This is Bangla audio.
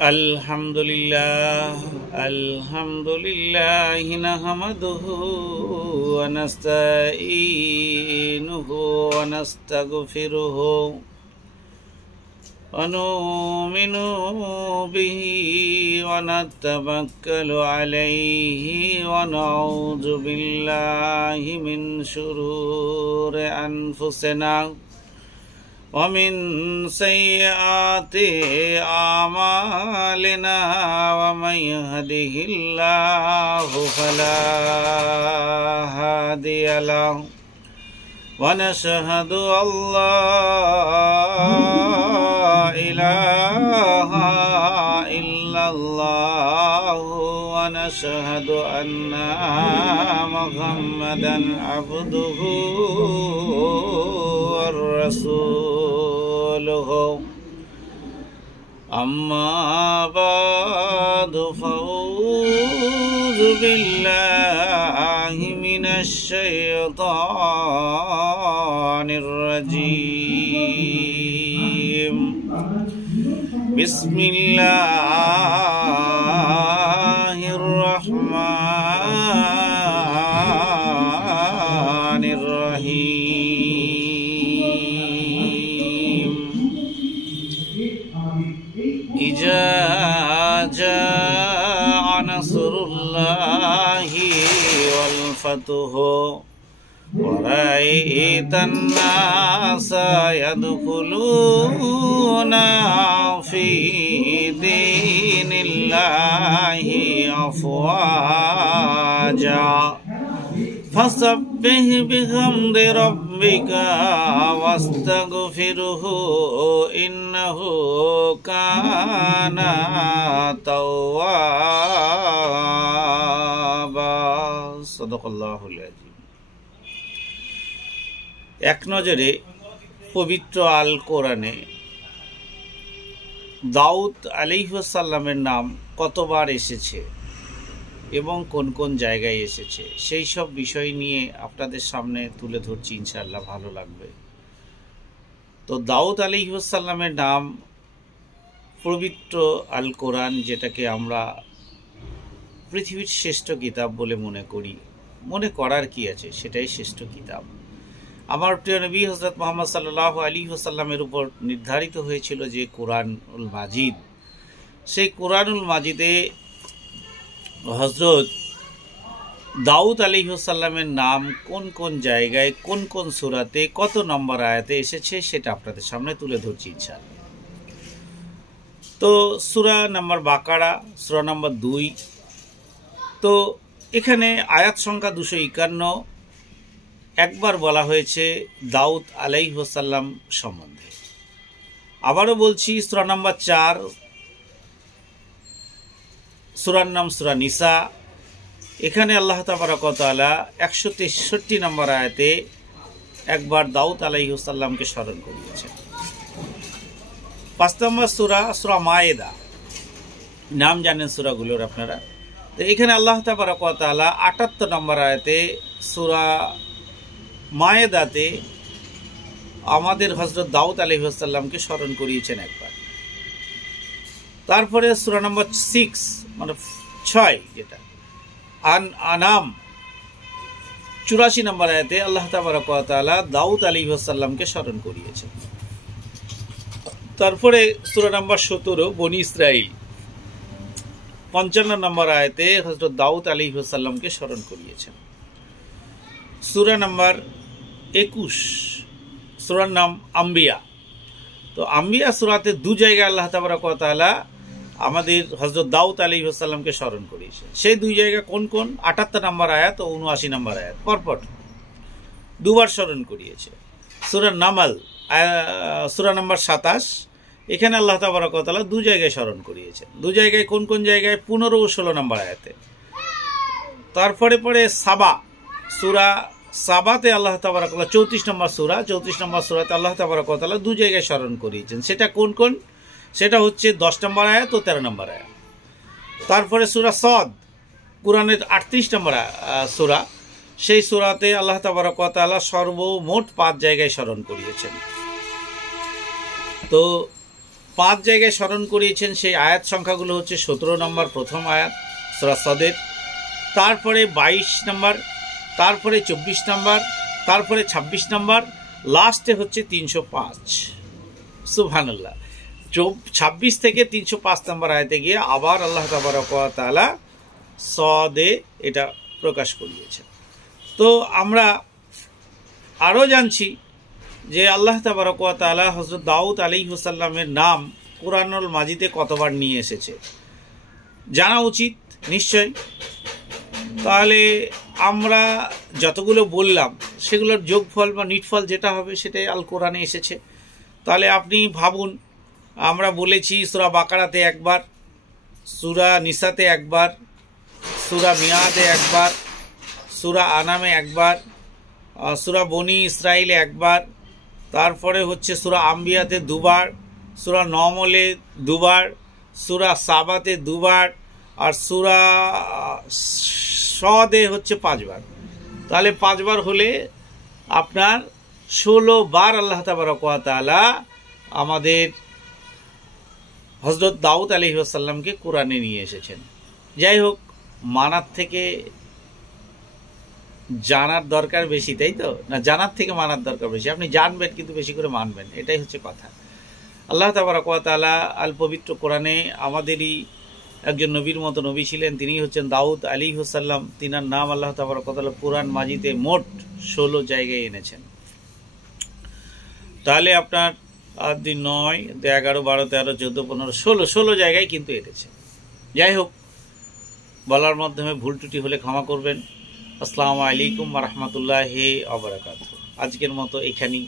আলহামদুলিল্লাহ নাহমাদুহু ওয়া নাস্তাঈনুহু ওয়া নাস্তাগফিরুহু ওয়া নু'মিনু বিহি ওয়া নাতাওয়াক্কালু আলাইহি ওয়া নাউযু বিল্লাহি মিন শুরুরি আনফুসিনা ومن سيئات أعمالنا ومن يهده الله فلا هادي له ونشهد أن لا إله إلا الله ونشهد أن محمدا عبده ورسوله أما بعد فأعوذ بالله من الشيطان الرجيم بسم الله الرحمن الرحيم إذا جاء نصر الله والفتح ورأيت الناس يدخلون في دين الله أفواجا فسبح بحمد ربك واستغفره إنه كان توابا صدق الله العظيم। এক নজরে পবিত্র আল কোরআনে দাউদ আলাইহিস সালামের নাম কতবার এসেছে এবং কোন কোন জায়গায় এসেছে সেই সব বিষয় নিয়ে আপনাদের সামনে তুলে ধরছি, ইনশাআল্লাহ ভালো লাগবে। তো দাউদ আলাইহিস সালামের নাম পবিত্র আল কোরআন, যেটাকে আমরা পৃথিবীর শ্রেষ্ঠ কিতাব বলে মনে করি, মনে করার কি আছে, সেটাই শ্রেষ্ঠ কিতাব। আমার প্রিয় নবী হযরত মুহাম্মদ সাল্লাল্লাহু আলাইহি ওয়াসাল্লামের উপর নির্ধারিত হয়েছিল যে কোরআনুল মাজিদ, সেই কোরআনুল মাজিদে হযরত দাউদ আলাইহিস সালামের নাম কোন কোন জায়গায়, কোন কোন সূরাতে, কত নম্বর আয়াতে এসেছে সেটা আপনাদের সামনে তুলে ধরছি ইনশাআল্লাহ। তো সূরা নাম্বার বাকারা, সূরা নাম্বার 2। তো এখানে আয়াত সংখ্যা 251। একবার বলা হয়েছে দাউদ আলাইহিস সালাম সম্বন্ধে। আবারও বলছি সূরা নাম্বার 4, সূরার নাম সূরা নিসা। এখানে আল্লাহ তাবারক ওয়া তাআলা 163 নম্বর আয়াতে একবার দাউদ আলাইহিস সালামকে স্মরণ করিয়েছেন। 5 নম্বর সূরা সূরা মায়েদা, নাম জানেন সূরাগুলোর আপনারা। তো এখানে আল্লাহ তাবারক ওয়া তাআলা 78 নম্বর আয়াতে সূরা মায়েদাতে আমাদের হযরত দাউদ আলাইহিস সালামকে স্মরণ করিয়েছেন একবার। তারপরে সূরা নম্বর 6 মানে 6 যেটা আনাম 84 নম্বর আয়াতে আল্লাহ তাবারক ওয়া তাআলা দাউদ আলাইহিস সালামকে স্মরণ করিয়েছেন। তারপরে সূরা নম্বর 17 বনি ইসরাইল 55 নম্বর আয়াতে হযরত দাউদ আলাইহিস সালামকে স্মরণ করিয়েছেন। সূরা নম্বর 21 সূরার নাম আম্বিয়া। তো আম্বিয়া সূরাতে 2 জায়গায় আল্লাহ তাবারক ওয়া তাআলা আমাদের হযরত দাউদ আলাইহিস সালামকে স্মরণ করিয়েছেন। সেই 2 জায়গা কোন কোন? 78 নম্বর আয়াত ও 79 নম্বর আয়াত পরপর 2 বার স্মরণ করিয়েছে। সূরা নামাল সূরা নম্বর 27, এখানে আল্লাহ তাবারক ওয়া তাআলা 2 জায়গায় স্মরণ করিয়েছেন। 2 জায়গায় কোন কোন জায়গায়? 15 ও 16 নম্বর আয়াতে। তারপরে পরে সাবা, সূরা সাবাতে আল্লাহ তাবারক ওয়া তাআলা 34 নম্বর সূরা, 34 নম্বর সূরাতে আল্লাহ তাবারক ওয়া তাআলা 2 জায়গায় স্মরণ করিয়েছেন। সেটা কোন কোন? সেটা হচ্ছে 10 নম্বর আয়াত ও 13 নম্বর আয়াত। তারপরে সূরা সদ, কুরআনের 38 নম্বর সূরা, সেই সূরাতে আল্লাহ তাবারক ওয়া তাআলা সর্বমোট 5 জায়গায় স্মরণ করিয়েছেন। তো 5 জায়গায় স্মরণ করিয়েছেন। সেই আয়াত সংখ্যাগুলো হচ্ছে 17 নম্বর প্রথম আয়াত সূরা সদের, তারপরে 22 নম্বর, তারপরে 24 নম্বর, তারপরে 26 নম্বর, লাস্টে হচ্ছে 305। সুবহানাল্লাহ। 26 থেকে 305 নম্বর আয়াতে গিয়ে আবার আল্লাহ তাবারক ওয়া তাআলা সদে এটা প্রকাশ করিয়েছেন। তো আমরা আরও জানছি যে আল্লাহ তাবারক ওয়া তাআলা হযরত দাউদ আলাইহিস সালামের নাম কুরআনুল মাজিদে কতবার নিয়ে এসেছে জানা উচিত নিশ্চয়। তাহলে আমরা যতগুলো বললাম সেগুলোর যোগফল বা নিটফল যেটা হবে সেটাই আল কোরআনে এসেছে। তাহলে আপনি ভাবুন, আমরা বলেছি সূরা বাকারাতে একবার, সূরা নিসাতে একবার, সূরা মিয়াদে একবার, সূরা আনামে একবার, সূরা বনি ইসরাইলে একবার, তারপরে হচ্ছে সূরা আম্বিয়াতে দুবার, সূরা নমলে দুবার, সূরা সাবাতে দুবার, আর সূরা সদে হচ্ছে 5 বার। তাহলে 5 বার হলে আপনার 16 বার আল্লাহ তাবারক ওয়া তাআলা আমাদের হযরত দাউদ আলাইহিস সালামকে কোরআনে নিয়ে এসেছেন। যাই হোক, মানার থেকে জানার দরকার বেশি, তাই তো? না, জানার থেকে মানার দরকার বেশি। আপনি জানবেন কিন্তু বেশি করে মানবেন, এটাই হচ্ছে কথা। আল্লাহ তাবারক ওয়া তাআলা আল পবিত্র কোরআনে আমাদেরই একজন নবীর মতো নবী ছিলেন, তিনি হচ্ছেন দাউদ আলাইহিস সালাম। তিনার নাম আল্লাহ তাবারক ওয়া তাআলা কুরআন মাজিদে মোট 16 জায়গায় এনেছেন। তাহলে আপনার 9, 11, 12, 13, 14, 15, 16 জায়গায় কিন্তু এনেছেন। যাই হোক, বলার মাধ্যমে ভুল ত্রুটি হলে ক্ষমা করবেন। আসসালামু আলাইকুম ওয়া রাহমাতুল্লাহি ওয়া বারাকাতুহু। আজকের মতো এখানেই।